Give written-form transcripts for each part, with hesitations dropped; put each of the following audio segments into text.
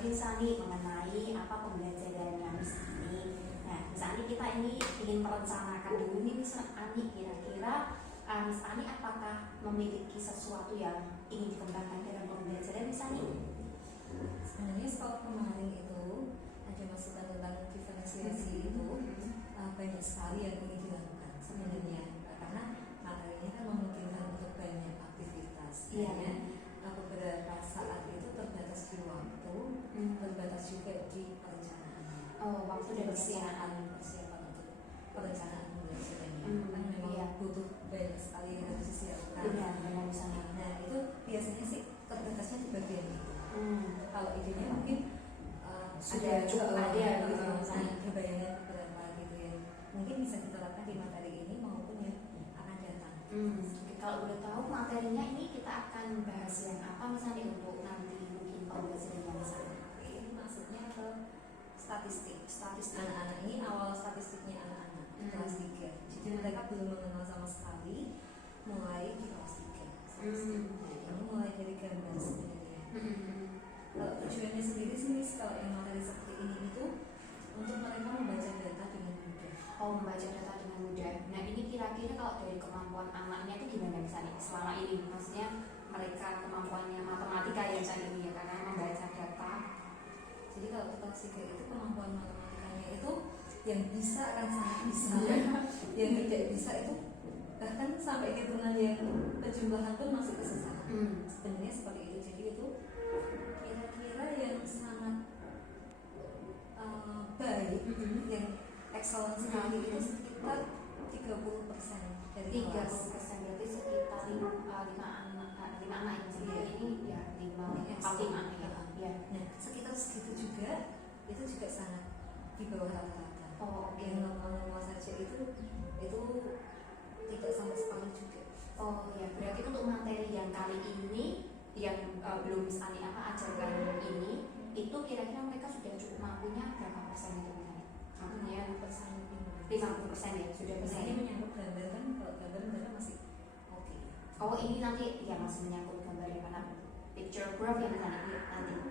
berarti misalnya mengenai apa pembelajarannya Miss Ani. Nah, misalnya kita ini ingin merencanakan dulu nih Miss Ani, kira-kira Miss Ani apakah memiliki sesuatu yang ingin dikembangkan dalam pembelajaran Miss Ani? Sebenarnya kalau kemarin itu ada masukan tentang diferensiasi itu banyak sekali yang ingin dilakukan sebenarnya, karena materinya kan memungkinkan untuk banyak aktivitas. Beberapa saat itu terbatas di waktu, terbatas juga di perencanaannya. Waktu dan persiapan untuk perencanaan pembelajarannya kan memang butuh banyak sekali yang harus disiapkan. Nah itu biasanya sih terbatasnya di bagian itu. Kalau idenya mungkin sudah cukup ada gitu, berbayangan beberapa gitu yang mungkin bisa diterapkan di materi ini maupun yang akan datang. Kalau boleh tahu materinya ini kita akan bahas yang apa misalnya untuk nanti mungkin pembelajaran yang misalnya? Ini maksudnya ke statistik. Anak-anak ini awal statistiknya anak-anak kelas 3. Jadi mereka belum mengenal sama sekali mulai di kelas 3. Ini mulai dari gambar sebenarnya. Kalau tujuannya sendiri sih Miss, kalau yang materi seperti ini itu untuk mereka membaca data dengan mudah. Membaca data dengan mudah. Nah ini kira-kira kalau dari kemampuan anaknya itu gimana misalnya selama ini? Maksudnya mereka kemampuannya matematika ya misalnya ini ya, karena membaca data. Jadi kalau kelas 3 itu kemampuan matematikanya itu yang bisa kan sangat bisa, yang tidak bisa itu bahkan sampai hitungan yang penjumlahan pun masih kesusahan. Sebenarnya seperti itu. Jadi itu kira-kira yang sangat baik, yang excellent sekali itu sekitar 30% dari 30%, berarti sekitar 5 anak yang ini ya 5 ya. Nah sekitar segitu juga, itu juga sangat di bawah rata-rata. Yang normal-normal saja itu tidak sama sekali juga. Berarti untuk materi yang kali ini yang belum Miss Ani ajarkan ini, itu kira-kira mereka sudah cukup mampunya berapa persen itu misalnya? Mampunya 50% ya, sudah bisa. Ini menyangkut gambar kan, kalau gambar mereka masih oke. Ini nanti ya masih menyangkut gambar ya, karena picture graph ya misalnya nanti.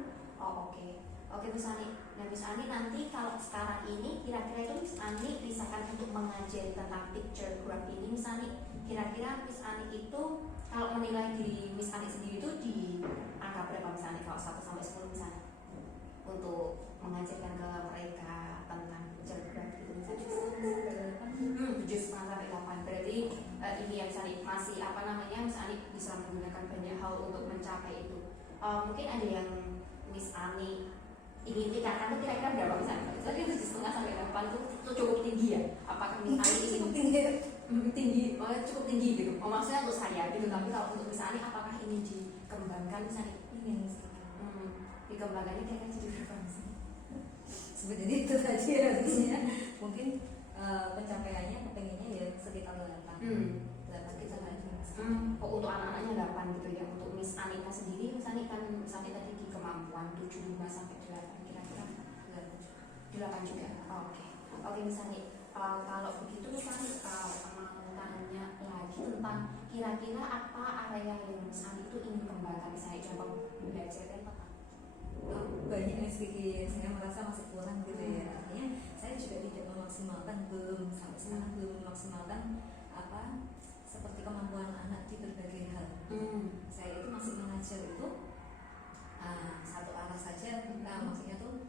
Oke Miss Ani. Nah Miss Ani nanti kalau sekarang ini kira-kira itu Miss Ani misalkan untuk mengajari tentang picture graph ini Miss Ani, kira-kira Miss Ani itu kalau menilai diri Miss Ani sendiri itu di angka berapa Miss Ani kalau 1 sampai 10 Miss Ani untuk mengajarkan ke mereka tentang picture graph itu Miss Ani? 7,5 sampai 8. Berarti ini ya Miss Ani masih Miss Ani bisa menggunakan banyak hal untuk mencapai itu. Mungkin ada yang Miss Ani ingin tingkatkan itu kira-kira berapa misalnya? Tapi 7,5 sampai 8 itu cukup tinggi ya? Apakah Miss Ani cukup tinggi, cukup tinggi gitu? Maksudnya untuk saya gitu, tapi kalau untuk Miss Ani apakah ini dikembangkan misalnya? Ingin dikembangkannya kira-kira jadi berapa misalnya? Sebenarnya itu tadi harusnya mungkin pencapaiannya kepengennya ya sekitar 8. 8 kita nggak untuk anak-anaknya 8 gitu ya. Untuk Miss Anita sendiri misalnya kan misalnya tadi di kemampuan 75 sampai 8 kira-kira 8 juga. Oke misalnya kalau begitu misalnya mau tanya lagi tentang kira-kira apa area yang Miss Ani itu ingin kembangkan misalnya contoh belajar apa? Banyak SPG yang saya merasa masih kurang gitu ya. Artinya saya juga tidak memaksimalkan, belum sampai sekarang belum memaksimalkan seperti kemampuan anak di berbagai hal. Saya itu masih mengajar itu satu arah saja. Maksudnya tuh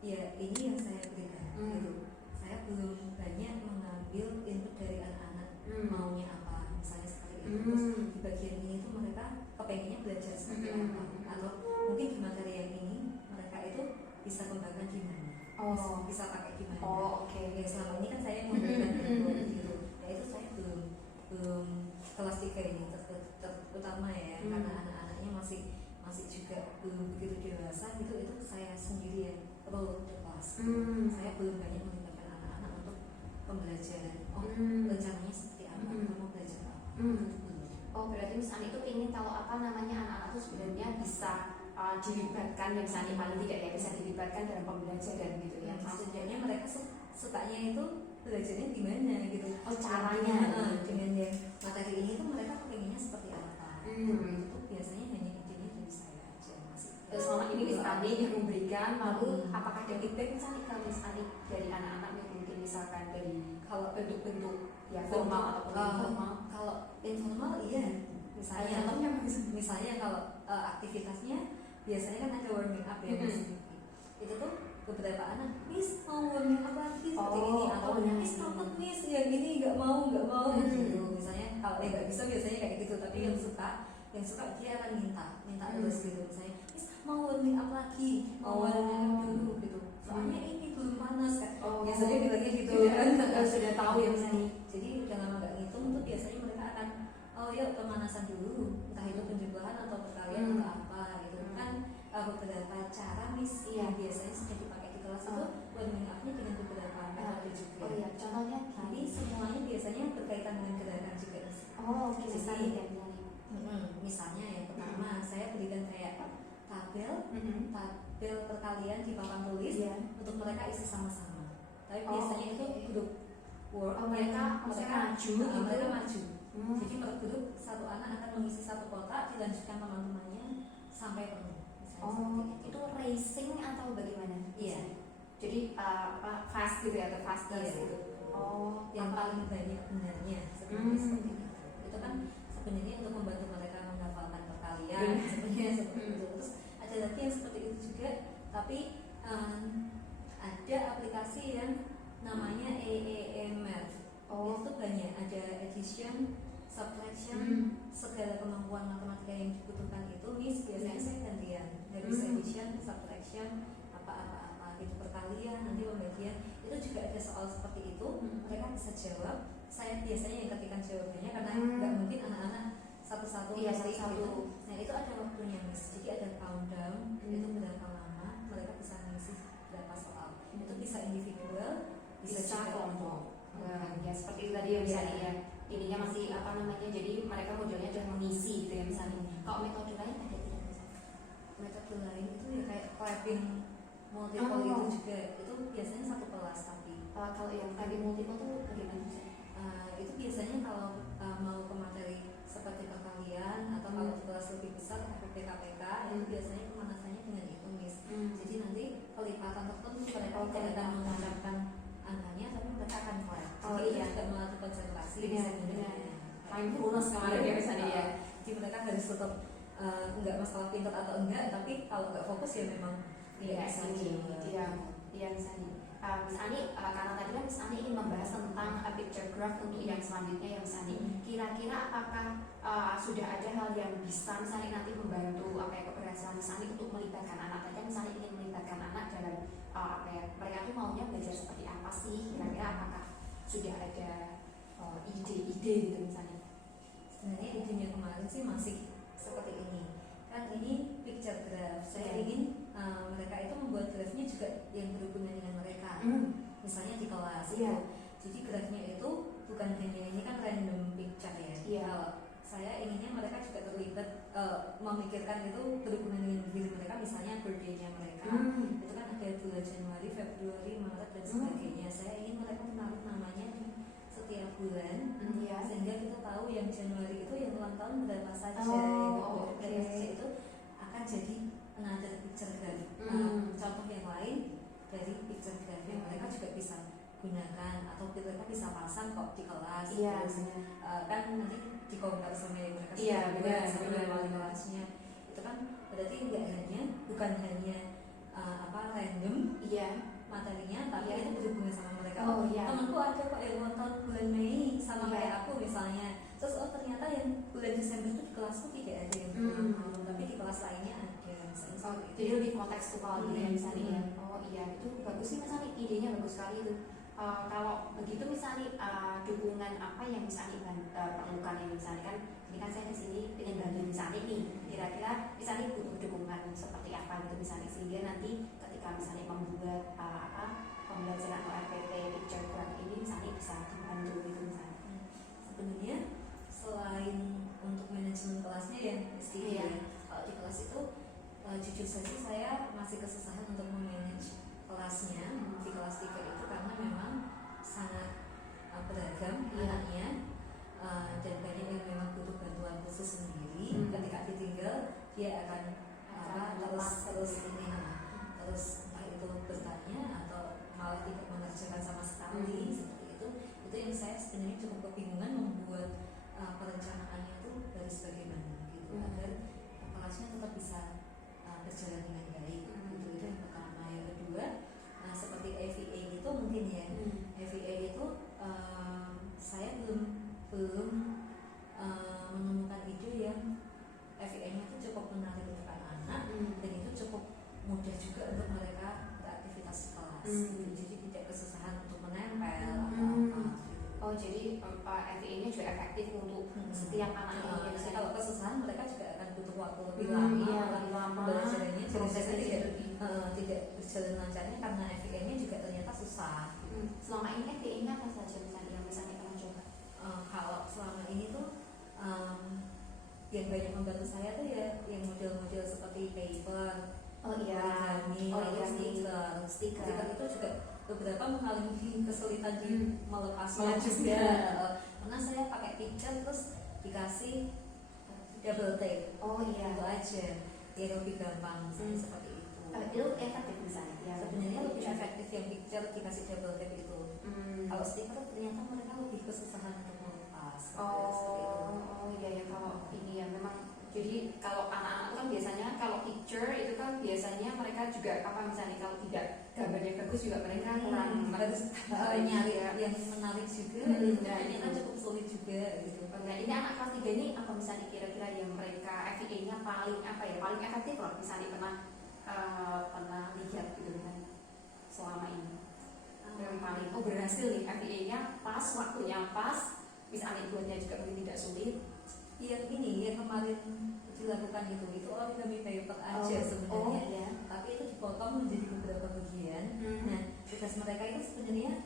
ya ini yang saya berikan gitu. Saya belum banyak mengambil input dari anak-anak maunya apa, misalnya seperti itu. Terus di bagian ini tuh mereka kepengennya belajar seperti apa, atau mungkin di materi yang ini mereka itu bisa kembangkan di mana, bisa pakai di mana. Ya selama ini kan saya memberikan input gitu. Ya itu saya belum kelas 3 ini terutama ya, karena anak-anaknya masih juga belum begitu dewasa gitu. Itu saya sendiri yang perlu kelas. Saya belum banyak melibatkan anak-anak untuk pembelajaran. Rencananya seperti apa, kita mau belajar apa. Berarti Miss Ani itu ingin kalau anak-anak itu sebenarnya bisa dilibatkan, yang misalnya paling tidak ya bisa dilibatkan dalam pembelajaran gitu ya. Maksudnya mereka sukanya itu belajarnya gimana gitu. Caranya dengan yang materi ini tuh mereka kepengennya seperti apa. Itu biasanya hanya idenya dari saya aja, masih Terus selama ini Miss Ani yang memberikan, lalu Hmm. apakah ada feedback misalnya kalau Miss Ani dari anak-anak yang mungkin misalkan dari kalau bentuk-bentuk ya formal ataupun informal? Kalau informal iya, misalnya Contohnya misalnya kalau aktivitasnya biasanya kan ada warming up ya Miss. Itu tuh beberapa anak, Miss mau warming up lagi seperti ini, atau Miss takut Miss yang ini nggak mau gitu. Misalnya kalau nggak bisa biasanya kayak gitu, tapi yang suka dia akan minta terus gitu. Misalnya Miss mau warming up lagi, mau warming up dulu gitu. Soalnya ini belum panas kan. Biasanya bilangnya gitu kan. Sudah tahu ya misalnya. Jadi udah lama nggak ngitung tuh biasanya mereka akan yuk pemanasan dulu, entah itu penjemputan atau perkalian atau apa gitu kan. Beberapa cara Miss yang biasanya sudah dipakai di kelas itu warming up-nya dengan beberapa metode juga. Contohnya Tapi semuanya biasanya berkaitan dengan gerakan juga Miss. oke, misalnya ya Misalnya yang pertama saya berikan kayak tabel perkalian di papan tulis untuk mereka isi sama-sama. Tapi biasanya itu grup work, mereka maju. Jadi per grup satu anak akan mengisi satu kotak, dilanjutkan teman-temannya sampai penuh. Itu racing atau bagaimana? Iya. Jadi fast gitu ya, atau fast gitu. Yang paling banyak benarnya seperti itu. Itu kan sebenarnya untuk membantu mereka menghafalkan perkalian, sebenarnya seperti itu. Terus ada lagi yang seperti itu juga, tapi ada aplikasi yang namanya AAMR. Itu banyak, ada addition, subtraction, segala kemampuan matematika yang dibutuhkan itu Miss biasanya saya gantian habis addition, subtraction, apa-apa gitu, perkalian, nanti pembagian itu juga ada soal seperti itu. Mereka bisa jawab, saya biasanya yang ketikkan jawabannya karena nggak mungkin anak-anak satu-satu satu. gitu. Nah itu ada waktunya Miss, jadi ada countdown itu berapa lama mereka bisa mengisi berapa soal. Itu bisa individual, bisa kelompok. Ya seperti itu tadi ya misalnya ya. Ininya masih jadi mereka modelnya adalah mengisi gitu ya misalnya. Kalau metode lain ada tidak misalnya? Metode lain itu ya kayak clapping multiple itu juga, itu biasanya satu kelas. Tapi kalau yang clapping multiple tuh bagaimana sih? Itu biasanya kalau mau ke materi seperti perkalian atau kalau kelas lebih besar KPK itu biasanya pemanasannya dengan itu Miss. Jadi nanti pelipatan tertentu mereka tidak akan mengucapkan angkanya, tapi mereka akan clap. Jadi tidak melatih konsentrasi. Mindfulness kemarin ya misalnya ya. Jadi mereka harus tetap nggak masalah pintar atau enggak, tapi kalau nggak fokus ya memang tidak bisa Iya misalnya. Miss Ani, karena tadi kan Miss Ani ingin membahas tentang picture graph untuk yang selanjutnya ya Miss Ani. Kira-kira apakah sudah ada hal yang bisa misalnya nanti membantu keberhasilan Miss Ani untuk melibatkan anak? Tadi Miss Ani ingin melibatkan anak dalam mereka tuh maunya belajar seperti apa sih? Kira-kira apakah sudah ada ide-ide gitu misalnya? Sebenarnya idenya kemarin sih masih seperti ini. Kan ini picture graph. Saya ingin mereka itu membuat graphnya juga yang berhubungan dengan mereka. Misalnya di kelas itu. Jadi graphnya itu bukan hanya ini kan random picture ya. Saya inginnya mereka juga terlibat memikirkan itu berhubungan dengan diri mereka, misalnya birthday-nya mereka. Itu kan ada bulan Januari, Februari, Maret dan sebagainya. Saya ingin mereka menaruh namanya di setiap bulan, sehingga kita tahu yang Januari itu yang ulang tahun berapa saja, yang berapa saja itu akan jadi another picture graph. Contoh yang lain dari picture graph yang mereka juga bisa gunakan atau mereka bisa pasang kok di kelas. Kan nanti di compare sama yang mereka sudah sama wali kelasnya. Itu kan berarti bukan hanya random materinya, tapi itu berhubungan sama mereka. Temanku ada kok yang ulang tahun bulan Mei sama kayak aku misalnya. Terus ternyata yang bulan Desember itu di kelasku tidak ada yang ulang tahun, tapi di kelas lainnya ada. Jadi lebih kontekstual gitu ya misalnya. Itu bagus sih misalnya, idenya bagus sekali itu. Kalau begitu misalnya dukungan apa yang misalnya perlukan yang misalnya kan ini kan saya di sini ingin bantu misalnya nih, kira-kira misalnya butuh dukungan seperti apa gitu misalnya, sehingga nanti ketika misalnya membuat pembelajaran ORPP picture graph ini misalnya bisa dibantu gitu misalnya. Sebenarnya selain untuk manajemen kelasnya ya kalau di kelas itu jujur saja saya masih kesusahan untuk memanage kelasnya di kelas 3 itu karena memang sangat beragam anaknya dan banyak yang memang butuh bantuan khusus sendiri. Ketika ditinggal dia akan terus ini terus entah itu bertanya atau malah tidak mengerjakan sama sekali seperti itu yang saya sebenarnya cukup kebingungan membuat perencanaannya itu harus bagaimana gitu agar kelasnya tetap bisa berjalan dengan baik gitu. Itu yang pertama. Yang kedua, seperti EVA itu mungkin ya EVA itu saya belum menemukan ide yang EVA-nya itu cukup menarik untuk anak-anak dan itu cukup mudah juga untuk mereka beraktivitas di kelas gitu. Jadi tidak kesusahan untuk menempel atau apa gitu. Oh, jadi EVA-nya juga efektif untuk setiap anak ini. Jadi kalau kesusahan mereka juga akan butuh waktu lebih lama belajarnya, prosesnya tidak berjalan lancarnya karena EVA-nya juga ternyata susah. Selama ini EVA-nya apa saja misalnya yang misalnya pernah coba? Kalau selama ini tuh yang banyak membantu saya tuh ya yang model-model seperti paper, origami, stiker itu juga beberapa mengalami kesulitan di melepasnya juga. Karena saya pakai picture terus dikasih double tape. Itu aja. Ya lebih gampang misalnya seperti itu. Itu efektif misalnya. Ya, sebenarnya lebih efektif yang picture dikasih double tape itu. Kalau stiker ternyata mereka lebih kesusahan untuk melepas. Iya kalau ini ya memang. Jadi kalau anak-anak itu kan biasanya kalau picture itu kan biasanya mereka juga apa misalnya kalau tidak gambarnya bagus juga mereka kurang harus nyari yang menarik juga. Ternyata cukup sulit juga gitu. Nah ini anak kelas 3 ini apa misalnya kira-kira yang mereka FEA-nya paling paling efektif loh misalnya pernah lihat gitu kan selama ini yang paling berhasil nih FEA-nya pas waktunya pas misalnya buatnya juga mungkin tidak sulit. Yang kemarin dilakukan itu origami paper aja sebenarnya, tapi itu dipotong menjadi beberapa bagian. Nah, tugas mereka itu sebenarnya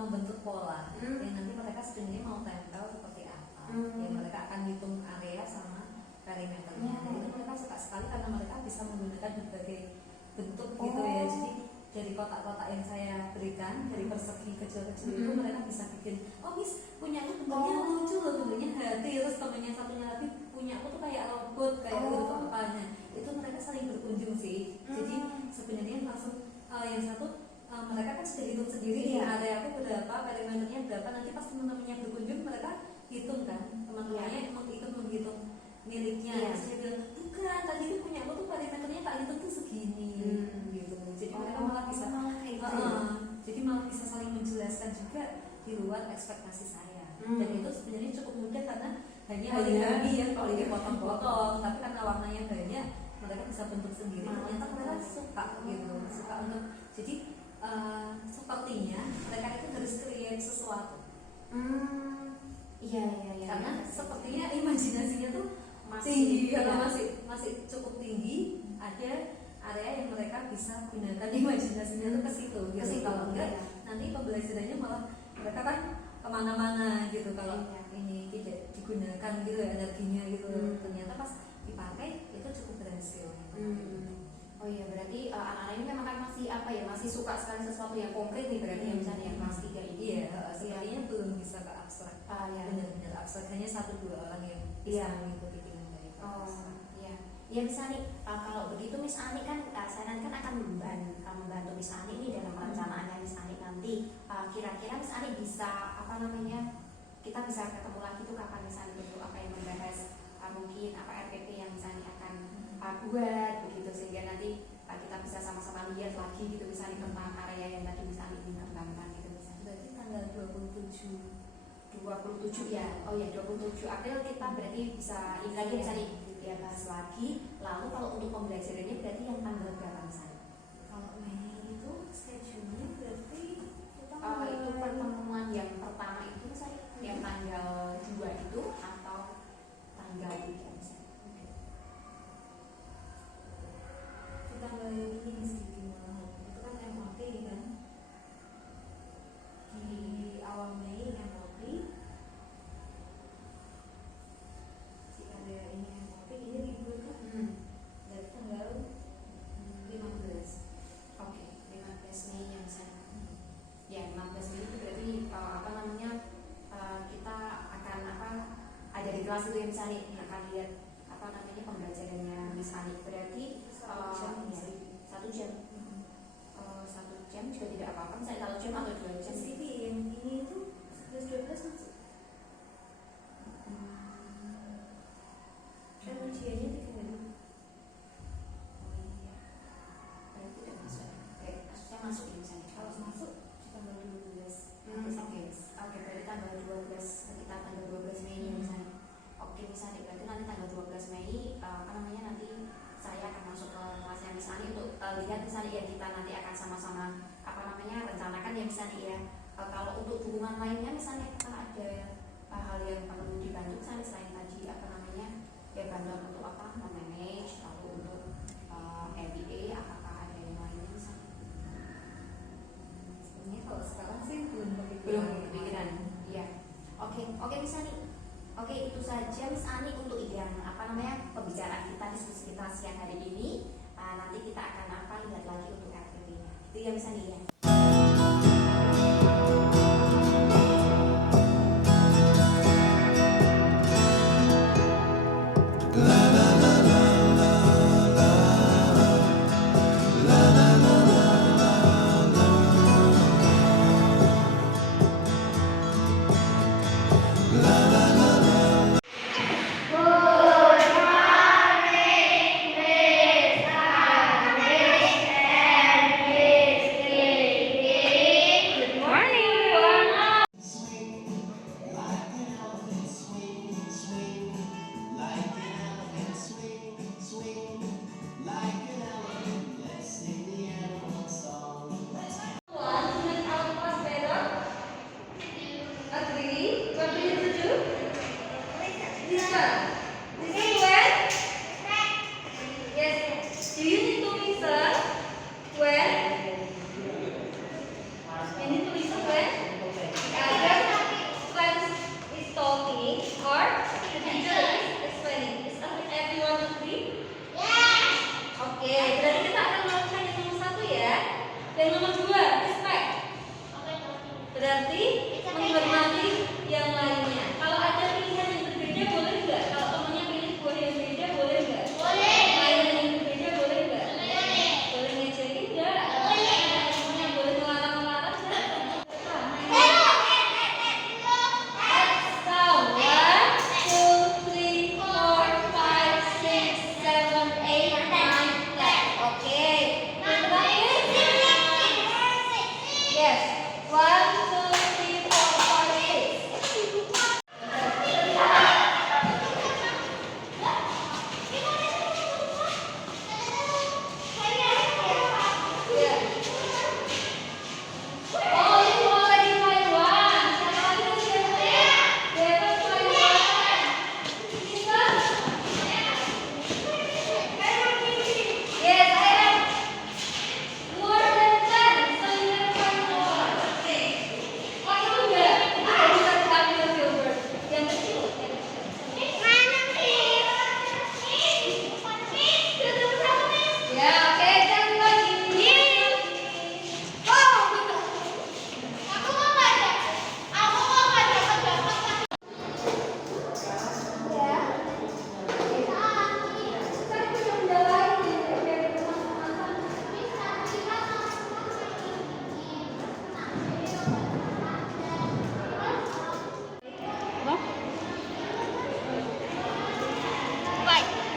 membentuk pola yang nanti mereka sebenarnya mau tempel seperti apa. Yang mereka akan hitung area sama perimeternya. Nah, itu mereka suka sekali karena mereka bisa menggunakan berbagai bentuk gitu ya. Jadi dari kotak-kotak yang saya berikan dari persegi kecil-kecil itu mereka bisa bikin, miss punya aku bentuknya lucu loh, bentuknya hati, terus temennya satunya lagi punya aku tuh kayak robot kayak gitu apanya. Itu mereka saling berkunjung sih. Jadi sebenarnya langsung yang satu mereka kan sudah hitung sendiri area aku berapa, perimeternya berapa, nanti pas teman-temannya berkunjung mereka hitung kan, teman-temannya menghitung miliknya. Terus dia bilang, bukan, tadi itu punya aku tuh perimeternya tak hitung tuh segini gitu. Jadi mereka malah bisa jadi malah bisa saling menjelaskan juga di luar ekspektasi saya. Dan itu sebenarnya cukup mudah karena hanya origami ya kalau dipotong-potong, tapi karena warnanya banyak mereka bisa bentuk sendiri. Ternyata mereka suka gitu, suka untuk jadi sepertinya mereka itu harus create sesuatu. Iya. Karena sepertinya imajinasinya tuh masih cukup tinggi. Ada area yang mereka bisa gunakan imajinasinya tuh ke situ gitu. Kalau enggak nanti pembelajarannya malah mereka kan kemana-mana gitu kalau ini tidak digunakan gitu ya energinya gitu. Ternyata pas dipakai itu cukup berhasil. Oh iya, berarti anak-anak ini memang kan masih suka sekali sesuatu yang konkret nih berarti misalnya yang kelas 3 ini. Sebenarnya belum bisa ke abstrak. Benar-benar abstrak, hanya 1-2 orang yang bisa mengikuti dengan baik. Ya Miss Ani, kalau begitu Miss Ani kan saya nanti kan akan membantu Miss Ani ini dalam perencanaannya Miss Ani nanti. Kira-kira Miss Ani bisa kita bisa ketemu lagi tuh kapan Miss Ani itu apa yang membahas mungkin RPP yang Miss Ani akan buat begitu sehingga nanti kita bisa sama-sama lihat lagi gitu Miss Ani tentang area yang tadi Miss Ani ingin kembangkan gitu Miss Ani. Berarti tanggal 27 ya. 27 April kita berarti bisa ini lagi Miss Ani ya bahas lagi. Lalu kalau untuk pembelajarannya berarti yang tanggal berapa misalnya? Kalau Mei itu schedule-nya berarti itu pertemuan yang pertama itu misalnya yang tanggal 2 itu atau tanggal 3 misalnya? Itu tanggal ini mesti gimana? Itu kan MOT kan? Di awal Mei MOT. Si area ini MOT ini libur kan? Dari tanggal 15. Oke, 15 Mei yang misalnya. Ya 15 Mei itu berarti kita akan ada di kelas itu ya misalnya akan lihat pembelajarannya Miss Ani. Berarti Iya, 1 jam. 1 jam juga tidak apa-apa. Misalnya 1 jam atau 2 jam. SPP yang ini itu 11-12 masuk. Kan ujiannya 3 hari. Oh iya. Berarti udah masuk. Maksudnya masuk ya misalnya. Kalau masuk tanggal 12 Oke. Oke, berarti tanggal 12 sekitar tanggal 12 Mei misalnya. Oke, misalnya berarti nanti tanggal 12 Mei apa namanya nanti saya akan masuk ke kelasnya misalnya untuk lihat misalnya ya kita nanti akan sama-sama apa namanya rencanakan ya misalnya ya. Kalau untuk dukungan lainnya misalnya kan ada hal yang perlu dibantu misalnya selain tadi apa namanya ya bantuan untuk apa memanage lalu untuk MBA apakah ada yang lainnya misalnya? Sebenarnya kalau sekarang sih belum Kepikiran. Iya. Oke Miss Ani. Oke, itu saja Miss Ani untuk yang apa namanya pembicaraan kita diskusi kita siang hari ini. Nanti kita akan lihat lagi untuk RTP-nya. Itu ya Miss Ani ya.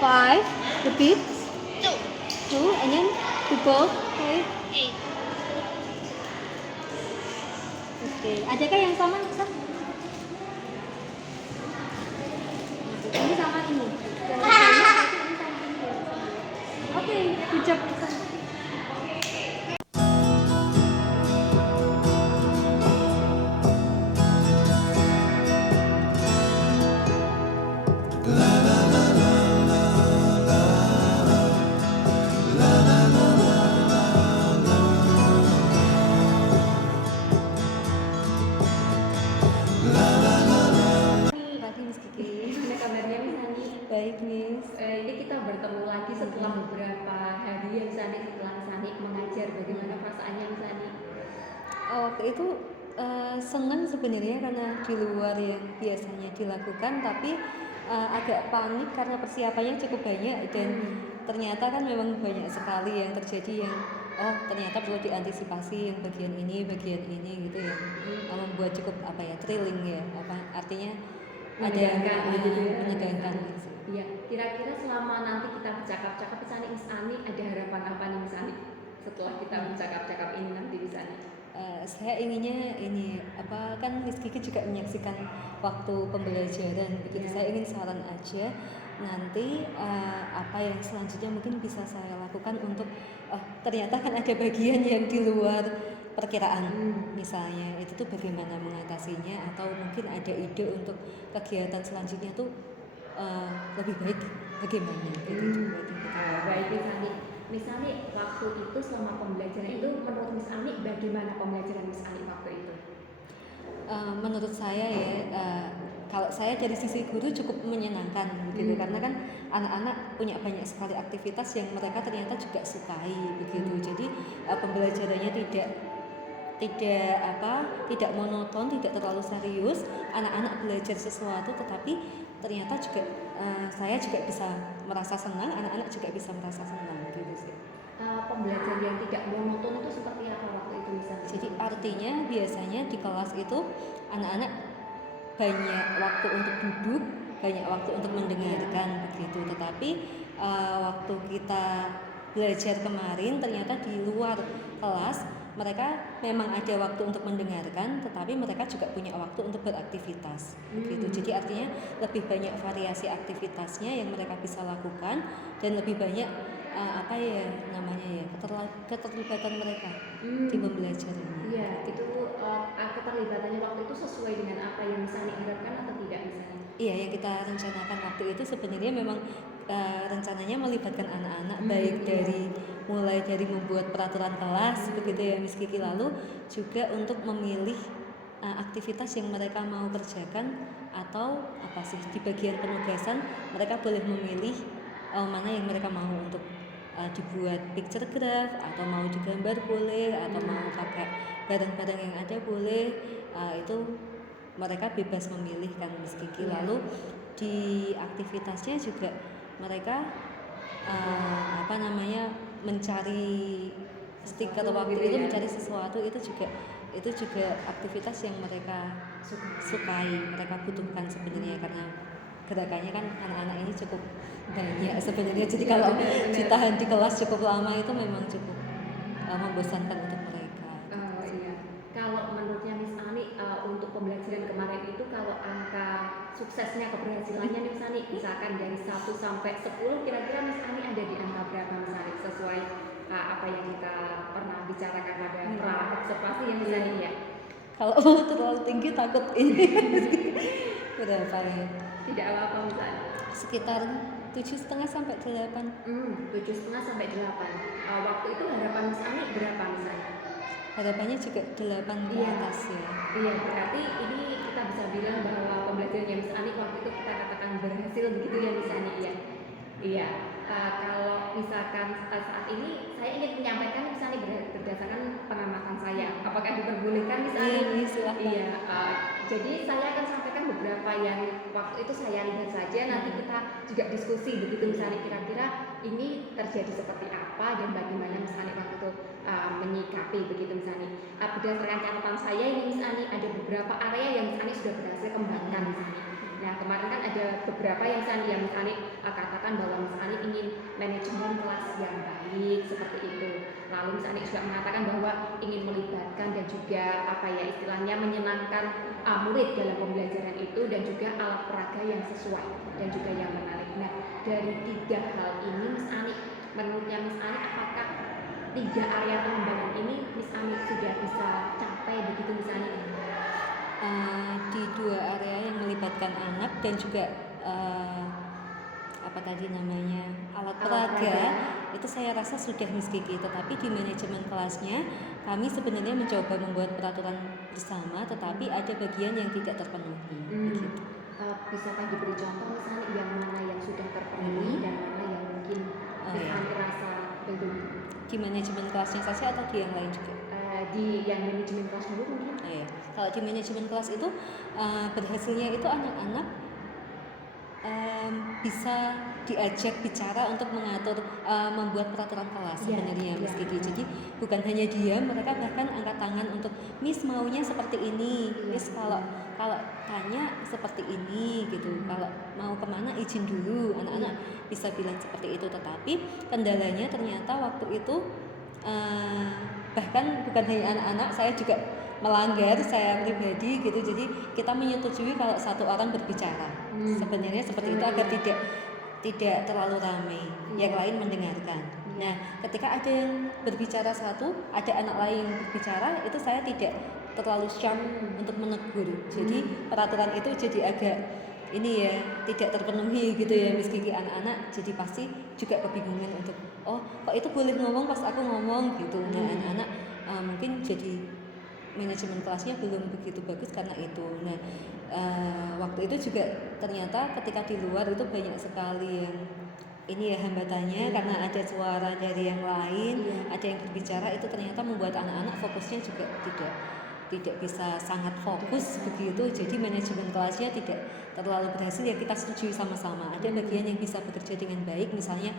Five, repeat. Two, and then people. Okay. Oke, adakah yang sama Nisa? Ini sama ini. Oke, good job Nisa. Pagi Miss Kiki. Gimana kabarnya Miss Ani? Baik Miss. Ini kita bertemu lagi setelah beberapa hari ya Miss Ani, setelah Miss Ani mengajar. Bagaimana perasaannya Miss Ani? Waktu itu senang sebenarnya karena di luar yang biasanya dilakukan, tapi agak panik karena persiapannya cukup banyak dan ternyata kan memang banyak sekali yang terjadi yang ternyata perlu diantisipasi yang bagian ini gitu ya. Membuat cukup thrilling ya, artinya Menegangkan ada gitu ya. menegangkan gitu. Iya, kira-kira selama nanti kita bercakap-cakap Miss Ani ada harapan apa nih Miss Ani setelah kita bercakap-cakap ini nanti Miss Ani? Saya inginnya ini kan Miss Kiki juga menyaksikan waktu pembelajaran begitu. Saya ingin saran aja nanti apa yang selanjutnya mungkin bisa saya lakukan untuk ternyata kan ada bagian yang di luar perkiraan, misalnya itu tuh bagaimana mengatasinya, atau mungkin ada ide untuk kegiatan selanjutnya tuh lebih baik bagaimana gitu. Baik Miss Ani, waktu itu selama pembelajaran itu menurut Miss Ani bagaimana pembelajaran Miss Ani waktu itu? Menurut saya ya, kalau saya dari sisi guru cukup menyenangkan begitu, karena kan anak-anak punya banyak sekali aktivitas yang mereka ternyata juga sukai begitu. Jadi pembelajarannya tidak monoton, tidak terlalu serius. Anak-anak belajar sesuatu tetapi ternyata juga saya juga bisa merasa senang, anak-anak juga bisa merasa senang gitu sih. Pembelajaran yang tidak monoton itu seperti apa waktu itu misalnya? Jadi artinya biasanya di kelas itu anak-anak banyak waktu untuk duduk, banyak waktu untuk mendengarkan begitu. Tetapi waktu kita belajar kemarin ternyata di luar kelas mereka memang ada waktu untuk mendengarkan, tetapi mereka juga punya waktu untuk beraktivitas begitu. Jadi artinya lebih banyak variasi aktivitasnya yang mereka bisa lakukan, dan lebih banyak keterlibatan mereka di pembelajarannya. Iya, itu keterlibatannya waktu itu sesuai dengan apa yang Miss Ani harapkan atau tidak misalnya? Iya, yang kita rencanakan waktu itu sebenarnya memang rencananya melibatkan anak-anak, baik mulai dari membuat peraturan kelas begitu ya Miss Kiki, lalu juga untuk memilih aktivitas yang mereka mau kerjakan, atau di bagian penugasan mereka boleh memilih mana yang mereka mau untuk dibuat picture graph, atau mau digambar boleh, atau mau pakai barang-barang yang ada boleh. Itu mereka bebas memilih kan Miss Kiki. Lalu di aktivitasnya juga mereka mencari stiker waktu itu, mencari sesuatu, itu juga aktivitas yang mereka sukai, mereka butuhkan sebenarnya, karena gerakannya kan anak-anak ini cukup banyak sebenarnya. Jadi kalau ditahan di kelas cukup lama itu memang cukup membosankan untuk mereka. Kalau menurutnya Miss Ani untuk pembelajaran kemarin itu, kalau angka suksesnya, keberhasilannya Miss Ani misalkan dari 1 sampai 10, kira-kira Miss Ani ada di angka berapa Miss Ani, sesuai apa yang kita pernah bicarakan pada pra observasi yang Miss Ani ya? Kalau terlalu tinggi takut ini berapa ya? Tidak apa-apa Miss Ani. Sekitar 7,5 sampai 8. 7,5 sampai 8. Waktu itu harapan Miss Ani berapa Miss Ani? Harapannya juga 8 ke atas ya. Iya, berarti ini kita bisa bilang bahwa pembelajarannya Miss Ani waktu itu kita katakan berhasil begitu ya Miss Ani ya. Iya. Kalau misalkan saat ini saya ingin menyampaikan Miss Ani berdasarkan pengamatan saya. Apakah diperbolehkan Miss Ani? Iya, silakan. Iya. Jadi saya akan sampaikan beberapa yang waktu itu saya lihat saja. Nanti kita juga diskusi begitu Miss Ani, kira-kira ini terjadi seperti apa dan bagaimana Miss Ani waktu itu menyikapi begitu Miss Ani. Berdasarkan catatan saya ini Miss Ani, ada beberapa area yang Miss Ani sudah berhasil kembangkan Miss Ani. Nah kemarin kan ada beberapa yang Miss Ani katakan bahwa Miss Ani ingin manajemen kelas yang baik seperti itu. Lalu Miss Ani juga mengatakan bahwa ingin melibatkan dan juga istilahnya menyenangkan murid dalam pembelajaran itu, dan juga alat peraga yang sesuai dan juga yang menarik. Nah dari 3 hal ini Miss Ani, menurutnya Miss Ani, apakah 3 area pengembangan ini Miss Ani sudah bisa capai begitu Miss Ani? Di 2 area yang melibatkan anak dan juga alat peraga itu saya rasa sudah Miss Kiki. Tetapi di manajemen kelasnya kami sebenarnya mencoba membuat peraturan bersama, tetapi ada bagian yang tidak terpenuhi. Begitu. Bisakah diberi contoh misalnya yang mana yang sudah terpenuhi dan mana yang mungkin Miss Ani rasa belum? Di manajemen kelasnya saja atau di yang lain juga? Di yang manajemen kelas dulu mungkin. Kalau di manajemen kelas itu berhasilnya itu anak-anak bisa diajak bicara untuk mengatur, membuat peraturan kelas Iya, sebenarnya Miss iya. Kiki. Jadi bukan hanya dia, mereka bahkan angkat tangan untuk Miss maunya seperti ini, Iya. Miss kalau kalau tanya seperti ini gitu, kalau mau kemana izin dulu, anak-anak bisa bilang seperti itu. Tetapi kendalanya ternyata waktu itu bahkan bukan hanya anak-anak, saya juga melanggar, saya pribadi gitu. Jadi kita menyetujui kalau satu orang berbicara sebenarnya seperti itu agar tidak terlalu ramai, yang lain mendengarkan. Nah, ketika ada yang berbicara satu, ada anak lain yang berbicara, itu saya tidak terlalu sharp untuk menegur. Jadi peraturan itu jadi agak ini ya, tidak terpenuhi gitu ya Miss Kiki. Anak-anak jadi pasti juga kebingungan untuk kok itu boleh ngomong pas aku ngomong gitu. Nah, anak-anak mungkin jadi manajemen kelasnya belum begitu bagus karena itu. Nah, waktu itu juga ternyata ketika di luar itu banyak sekali yang ini ya hambatannya, karena ada suara dari yang lain, ada yang berbicara, itu ternyata membuat anak-anak fokusnya juga tidak bisa sangat fokus begitu. Jadi manajemen kelasnya tidak terlalu berhasil, ya kita setujui sama-sama. Ada bagian yang bisa bekerja dengan baik, misalnya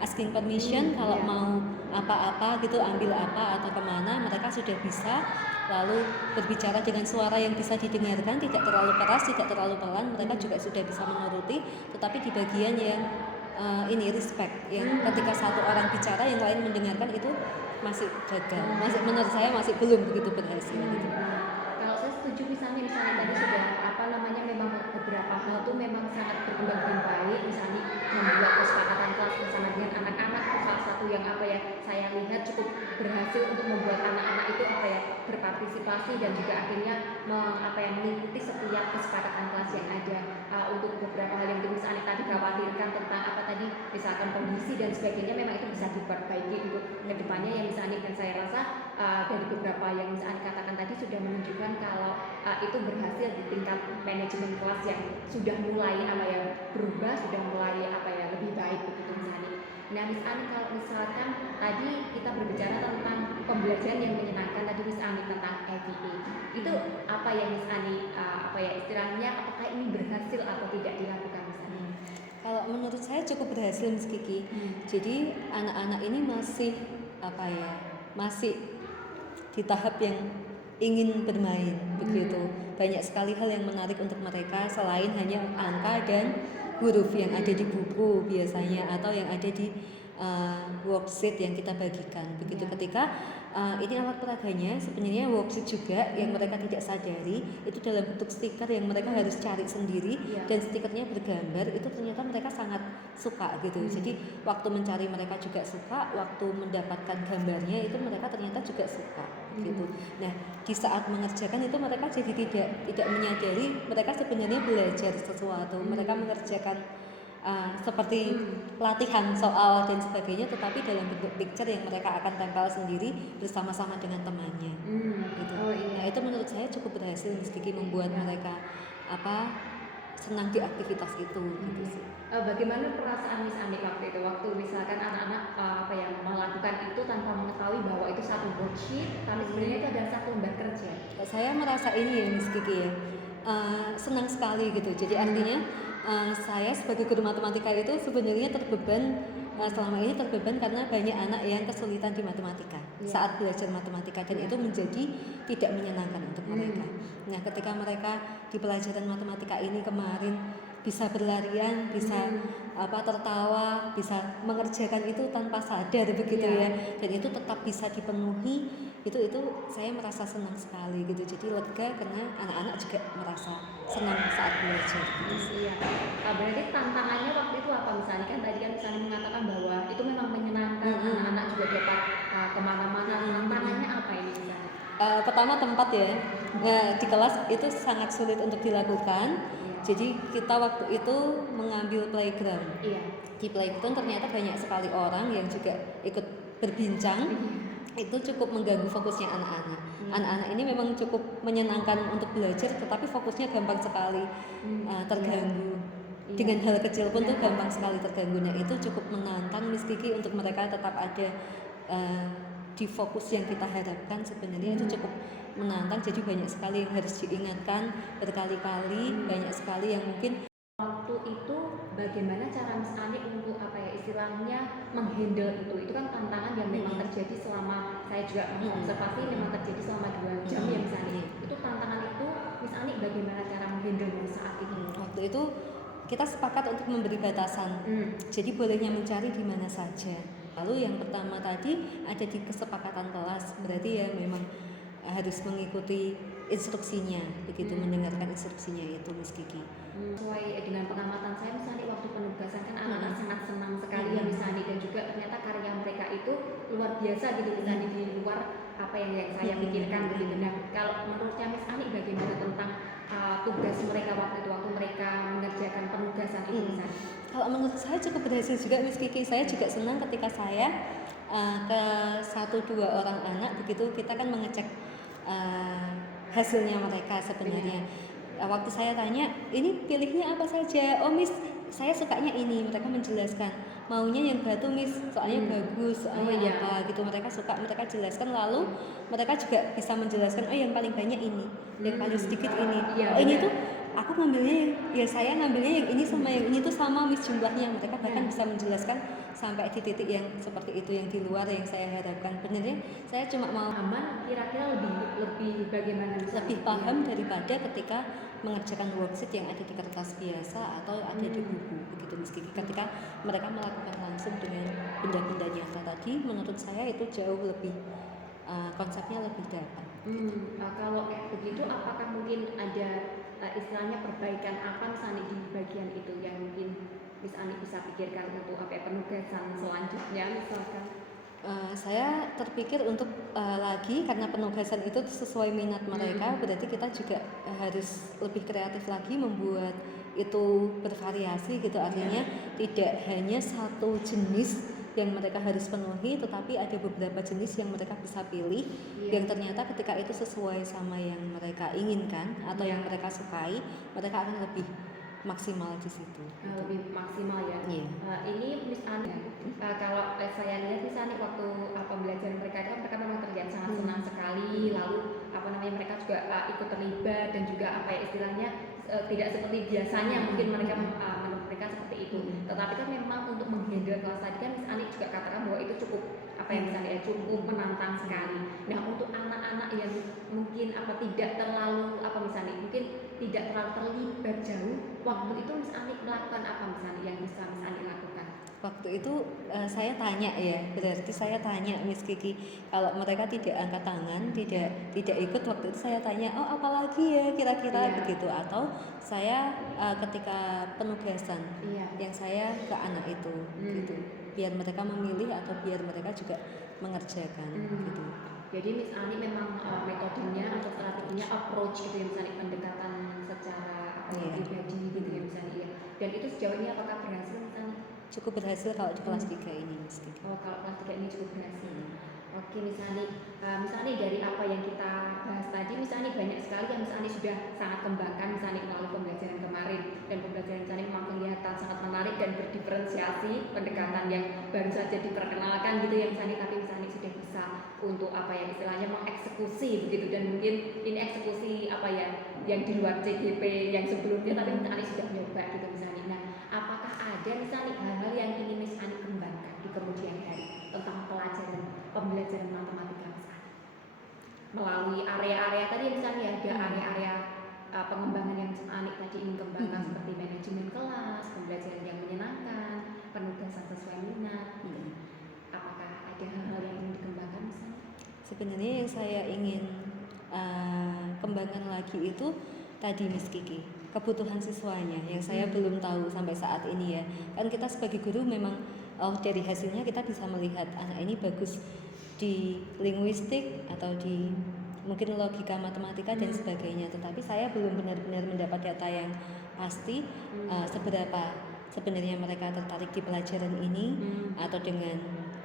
asking permission kalau mau apa-apa gitu, ambil apa atau kemana, mereka sudah bisa lalu berbicara dengan suara yang bisa didengarkan, tidak terlalu keras, tidak terlalu pelan, mereka juga sudah bisa menuruti. Tetapi di bagian yang ini respect, yang ketika satu orang bicara yang lain mendengarkan, itu masih gagal, masih menurut saya masih belum begitu berhasil gitu. Kalau saya setuju misalnya tadi sudah memang beberapa hal tuh memang sangat berkembang dengan baik, misalnya membuat kesepakatan kelas bersama dengan anak-anak itu salah satu yang saya lihat cukup berhasil untuk membuat anak-anak itu berpartisipasi dan juga akhirnya mengikuti setiap kesepakatan kelas yang ada. Untuk beberapa hal yang misalnya tadi khawatirkan tentang misalkan kondisi dan sebagainya, memang itu bisa diperbaiki untuk kedepannya yang misalnya, dan saya rasa dari beberapa yang misalnya katakan tadi sudah menunjukkan kalau itu berhasil di tingkat manajemen kelas yang sudah mulai berubah, sudah mulai lebih baik begitu misalnya. Nah, Miss Ani, kalau misalkan tadi kita berbicara tentang pembelajaran yang menyenangkan tadi Miss Ani tentang EVA, itu apa yang Miss Ani istilahnya, apakah ini berhasil atau tidak dilakukan Miss Ani? Kalau menurut saya cukup berhasil Miss Kiki. Jadi anak-anak ini masih masih di tahap yang ingin bermain begitu. Banyak sekali hal yang menarik untuk mereka selain hanya angka dan huruf yang ada di buku biasanya, atau yang ada di worksheet yang kita bagikan begitu. Ketika ini alat peraganya sebenarnya worksheet juga yang mereka tidak sadari, itu dalam bentuk stiker yang mereka harus cari sendiri, dan stikernya bergambar, itu ternyata mereka sangat suka gitu. Jadi waktu mencari mereka juga suka, waktu mendapatkan gambarnya itu mereka ternyata juga suka gitu. Nah, di saat mengerjakan itu mereka jadi tidak menyadari mereka sebenarnya belajar sesuatu. Mereka mengerjakan seperti latihan soal dan sebagainya, tetapi dalam bentuk picture yang mereka akan tempel sendiri bersama-sama dengan temannya gitu. Nah, itu menurut saya cukup berhasil Miss Kiki, membuat mereka senang di aktivitas itu gitu sih. Bagaimana perasaan Miss Ani waktu itu, waktu misalkan anak-anak melakukan itu tanpa mengetahui bahwa itu satu worksheet, tapi sebenarnya itu adalah satu lembar kerja? Saya merasa ini ya Miss Kiki ya, senang sekali gitu. Jadi artinya saya sebagai guru matematika itu sebenarnya selama ini terbeban karena banyak anak yang kesulitan di matematika saat belajar matematika, dan itu menjadi tidak menyenangkan untuk mereka. Nah, ketika mereka di pelajaran matematika ini kemarin bisa berlarian, bisa tertawa, bisa mengerjakan itu tanpa sadar begitu ya, dan itu tetap bisa dipenuhi, itu saya merasa senang sekali gitu. Jadi lega karena anak-anak juga merasa senang saat belajar gitu. Iya. Berarti tantangannya waktu itu apa misalnya, kan tadi kan misalnya mengatakan bahwa itu memang menyenangkan, anak-anak juga dapat kemana-mana, tantangannya apa ini misalnya? Pertama tempat ya, di kelas itu sangat sulit untuk dilakukan. Jadi kita waktu itu mengambil playground. Di playground ternyata banyak sekali orang yang juga ikut berbincang. Itu cukup mengganggu fokusnya anak-anak. Anak-anak ini memang cukup menyenangkan untuk belajar, tetapi fokusnya gampang sekali terganggu. Dengan hal kecil pun tuh gampang sekali terganggu. Nah, itu cukup menantang Miss Kiki untuk mereka tetap ada di fokus yang kita harapkan. Sebenarnya itu cukup menantang. Jadi banyak sekali yang harus diingatkan berkali-kali, banyak sekali yang mungkin Waktu itu bagaimana cara Miss Ani untuk apa ya istilahnya menghandle itu kan tantangan yang memang terjadi selama saya juga mengobservasi memang terjadi selama 2 jam ya Miss Ani. Itu tantangan itu Miss Ani bagaimana cara menghandle saat itu? Waktu itu kita sepakat untuk memberi batasan, jadi bolehnya mencari di mana saja. Lalu yang pertama tadi ada di kesepakatan kelas, berarti ya memang harus mengikuti instruksinya, begitu mendengarkan instruksinya itu Miss Kiki. Sesuai dengan pengamatan saya misalnya waktu penugasan kan anak-anak sangat senang sekali ya misalnya dan juga ternyata karya mereka itu luar biasa gitu misalnya di luar apa yang saya pikirkan gitu. Nah kalau menurutnya Miss Ani bagaimana tentang tugas mereka waktu mereka mengerjakan penugasan itu misalnya? Kalau menurut saya cukup berhasil juga Miss Kiki. Saya juga senang ketika saya ke 1-2 orang anak begitu kita kan mengecek hasilnya mereka sebenarnya. Waktu saya tanya, ini pilihnya apa saja? Oh Miss, saya sukanya ini. Mereka menjelaskan, maunya yang batu Miss, soalnya bagus, soalnya apa gitu. Mereka suka, mereka jelaskan. Lalu mereka juga bisa menjelaskan, oh yang paling banyak ini, yang paling sedikit ini. Oh ini tuh aku ngambilnya ya saya ngambilnya yang ini sama yang ini tuh sama Miss jumlahnya. Mereka bahkan bisa menjelaskan sampai di titik yang seperti itu yang di luar yang saya harapkan. Benernya saya cuma mau aman, kira-kira lebih bagaimana lebih paham daripada ketika mengerjakan worksheet yang ada di kertas biasa atau ada di buku begitu Miss Kiki. Ketika mereka melakukan langsung dengan benda-benda nyata tadi, menurut saya itu jauh lebih konsepnya lebih dapat. Kalau begitu, apakah mungkin ada istilahnya perbaikan apa misalnya di bagian itu yang mungkin Miss Ani bisa pikirkan untuk penugasan selanjutnya misalkan? Saya terpikir untuk lagi karena penugasan itu sesuai minat mereka, berarti kita juga harus lebih kreatif lagi membuat itu bervariasi gitu, artinya tidak hanya satu jenis yang mereka harus penuhi, tetapi ada beberapa jenis yang mereka bisa pilih yang ternyata ketika itu sesuai sama yang mereka inginkan atau yang mereka sukai, mereka akan lebih maksimal di situ. Lebih maksimal ya. Ini Miss Ani, kalau saya lihat Miss Ani waktu pembelajaran mereka kan mereka memang terlihat sangat senang sekali, lalu mereka juga ikut terlibat dan juga istilahnya tidak seperti biasanya mungkin mereka menurut mereka seperti itu. Tetapi kan memang untuk menghandle kelas tadi kan Miss Ani juga katakan bahwa itu cukup misalnya cukup menantang sekali. Nah untuk anak-anak yang mungkin tidak terlalu misalnya mungkin tidak terlalu terlibat jauh, waktu itu Miss Ani melakukan apa misalnya yang bisa Miss Ani lakukan? Waktu itu saya tanya ya, berarti saya tanya Miss Kiki, kalau mereka tidak angkat tangan, tidak ikut, waktu itu saya tanya, oh apalagi ya kira-kira begitu, atau saya ketika penugasan yang saya ke anak itu gitu, biar mereka memilih atau biar mereka juga mengerjakan gitu. Jadi Miss Ani memang metodenya atau strateginya approach gitu ya misalnya pendekatan secara pribadi gitu ya misalnya dan itu sejauh ini apakah berhasil misalnya? Cukup berhasil kalau di kelas 3 ini Miss Kiki. Oh kalau kelas 3 ini cukup berhasil. Oke misalnya dari apa yang kita bahas tadi misalnya banyak sekali yang misalnya sudah sangat kembangkan misalnya melalui pembelajaran kemarin dan pembelajaran misalnya memang kelihatan sangat menarik dan berdiferensiasi pendekatan yang baru saja diperkenalkan gitu ya misalnya tapi misalnya sudah bisa untuk istilahnya mengeksekusi begitu dan mungkin ini eksekusi yang di luar CGP yang sebelumnya tapi misalnya sudah nyoba gitu misalnya. Nah apakah ada misalnya hal-hal yang ingin Miss Ani kembangkan di kemudian hari tentang pembelajaran matematika Miss Ani melalui area-area tadi misalnya ada area-area pengembangan yang Miss Ani tadi ingin kembangkan seperti manajemen kelas, pembelajaran yang menyenangkan, penugasan sesuai minat. Apakah ada hal-hal yang ingin dikembangkan Miss Ani? Sebenarnya yang saya ingin kembangkan lagi itu tadi Miss Kiki, kebutuhan siswanya yang saya belum tahu sampai saat ini ya. Kan kita sebagai guru memang dari hasilnya kita bisa melihat anak ini bagus di linguistik atau di mungkin logika matematika dan sebagainya, tetapi saya belum benar-benar mendapat data yang pasti seberapa sebenarnya mereka tertarik di pelajaran ini atau dengan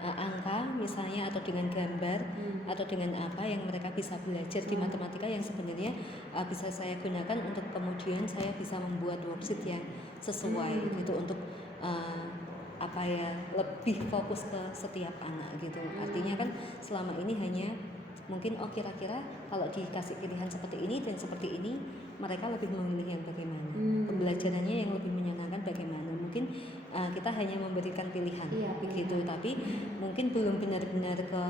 angka misalnya atau dengan gambar atau dengan apa yang mereka bisa belajar di matematika yang sebenarnya bisa saya gunakan untuk kemudian saya bisa membuat worksheet yang sesuai gitu untuk lebih fokus ke setiap anak gitu. Artinya kan selama ini hanya mungkin kira-kira kalau dikasih pilihan seperti ini dan seperti ini, mereka lebih memilih yang bagaimana, pembelajarannya yang lebih menyenangkan bagaimana. Mungkin kita hanya memberikan pilihan begitu, tapi mungkin belum benar-benar ke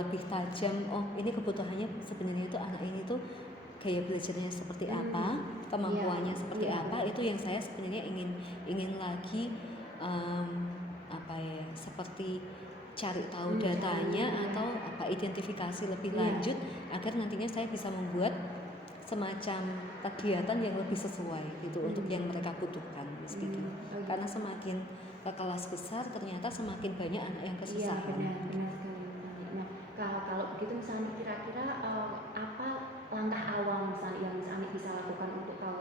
lebih tajam. Oh, ini kebutuhannya sebenarnya itu anak ini tuh gaya belajarnya seperti apa, kemampuannya seperti apa. Itu yang saya sebenarnya ingin lagi seperti cari tahu datanya atau identifikasi lebih lanjut agar nantinya saya bisa membuat semacam kegiatan yang lebih sesuai gitu untuk yang mereka butuhkan, Miss Kiki. Karena semakin ke kelas besar ternyata semakin banyak anak yang kesusahan. Iya, benar sekali. Nah, kalau begitu misalnya kira-kira apa langkah awal misalnya yang misalnya bisa lakukan untuk tahu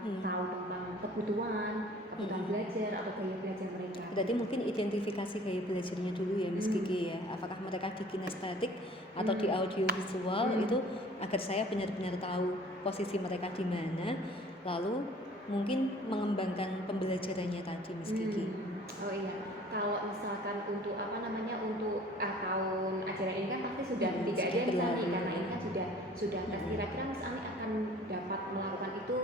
tentang kebutuhan belajar atau gaya belajar mereka? Berarti mungkin identifikasi gaya belajarnya dulu ya, Miss Kiki ya. Apakah mereka di kinestetik atau di audiovisual itu, agar saya benar-benar tahu posisi mereka di mana, lalu mungkin mengembangkan pembelajarannya tadi, Miss Kiki. Oh iya, kalau misalkan untuk untuk tahun ajaran ini kan pasti sudah tidak ada misalnya, karena ini kan sudah kira-kira misalnya akan dapat melakukan itu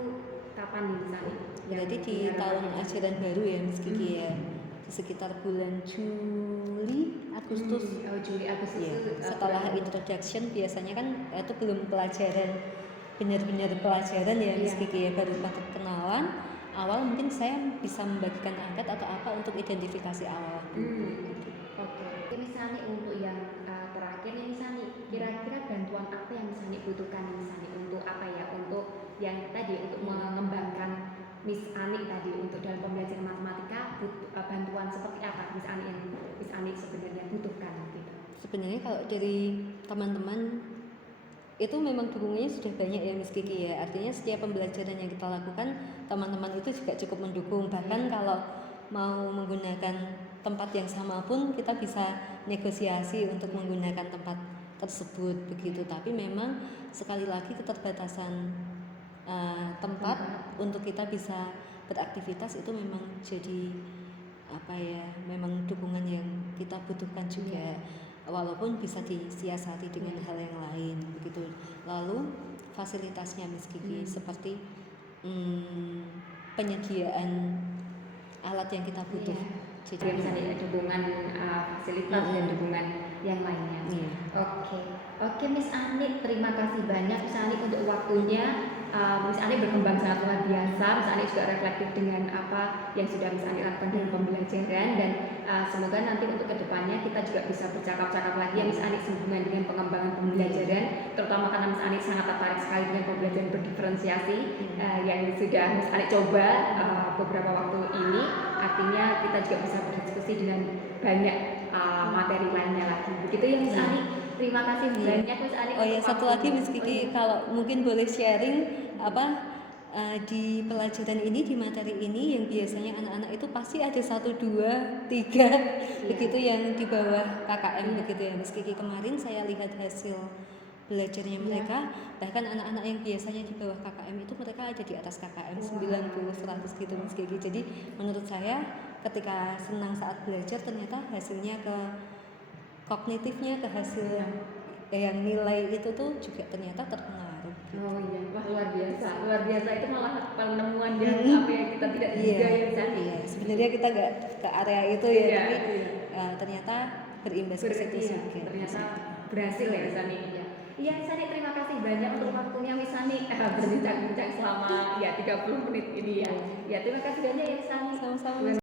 kapan nih misalnya? Berarti di tahun ajaran baru ya, Miss Kiki ya, di sekitar bulan Juli, Agustus. Juli, Agustus Ya, itu setelah introduction biasanya kan itu belum pelajaran, benar-benar pelajaran ya, Miss Kiki ya, baru kenalan awal. Mungkin saya bisa membagikan angkat atau apa untuk identifikasi awal. Oke, misalnya untuk yang terakhir nih misalnya, kira-kira bantuan apa yang misalnya butuhkan misalnya untuk apa ya, untuk yang tadi untuk mengembangkan Miss Ani tadi untuk dalam pembelajaran matematika, bantuan seperti apa Miss Ani sebenarnya butuhkan gitu? Sebenarnya kalau dari teman-teman itu memang dukungannya sudah banyak ya, Miss Kiki ya. Artinya setiap pembelajaran yang kita lakukan teman-teman itu juga cukup mendukung. Bahkan kalau mau menggunakan tempat yang sama pun kita bisa negosiasi untuk menggunakan tempat tersebut begitu. Tapi memang sekali lagi keterbatasan tempat untuk kita bisa beraktivitas itu memang jadi memang dukungan yang kita butuhkan juga. Walaupun bisa disiasati dengan hal yang lain begitu. Lalu fasilitasnya, Miss Kiki, seperti penyediaan alat yang kita butuh. Jadi misalnya dukungan fasilitas dan dukungan yang lainnya. Oke, Miss Ani, terima kasih banyak Miss Ani untuk waktunya. Miss Ani berkembang sangat luar biasa. Miss Ani juga reflektif dengan apa yang sudah Miss Ani lakukan dalam pembelajaran, dan semoga nanti untuk kedepannya kita juga bisa bercakap-cakap lagi ya Miss Ani sehubungan dengan pengembangan pembelajaran, terutama karena Miss Ani sangat tertarik sekali dengan pembelajaran berdiferensiasi yang sudah Miss Ani coba beberapa waktu ini. Artinya kita juga bisa berdiskusi dengan banyak materi lainnya lagi. Begitu ya Miss Ani. Terima kasih banyak Miss Ani. Oh ya, satu lagi Miss Kiki, kalau mungkin boleh sharing di pelajaran ini, di materi ini yang biasanya anak-anak itu pasti ada 1, 2, 3 begitu yang di bawah KKM begitu ya Miss Kiki. Kemarin saya lihat hasil belajarnya mereka, bahkan anak-anak yang biasanya di bawah KKM itu mereka ada di atas KKM 90, 100 gitu Miss Kiki. Jadi menurut saya ketika senang saat belajar, ternyata hasilnya ke kognitifnya, ke hasil yang nilai itu tuh juga ternyata terpengaruh. Oh iya, wah luar biasa itu malah penemuan yang apa yang kita tidak duga ya Miss Ani. Sebenarnya kita nggak ke area itu ya, tapi ternyata berimbas ke situ juga. Ternyata berhasil ya Miss Ani. Iya Miss Ani, terima kasih banyak untuk waktunya Miss Ani berbincang-bincang selama 30 menit ini ya. Ya, terima kasih banyak ya Miss Ani. Sama-sama.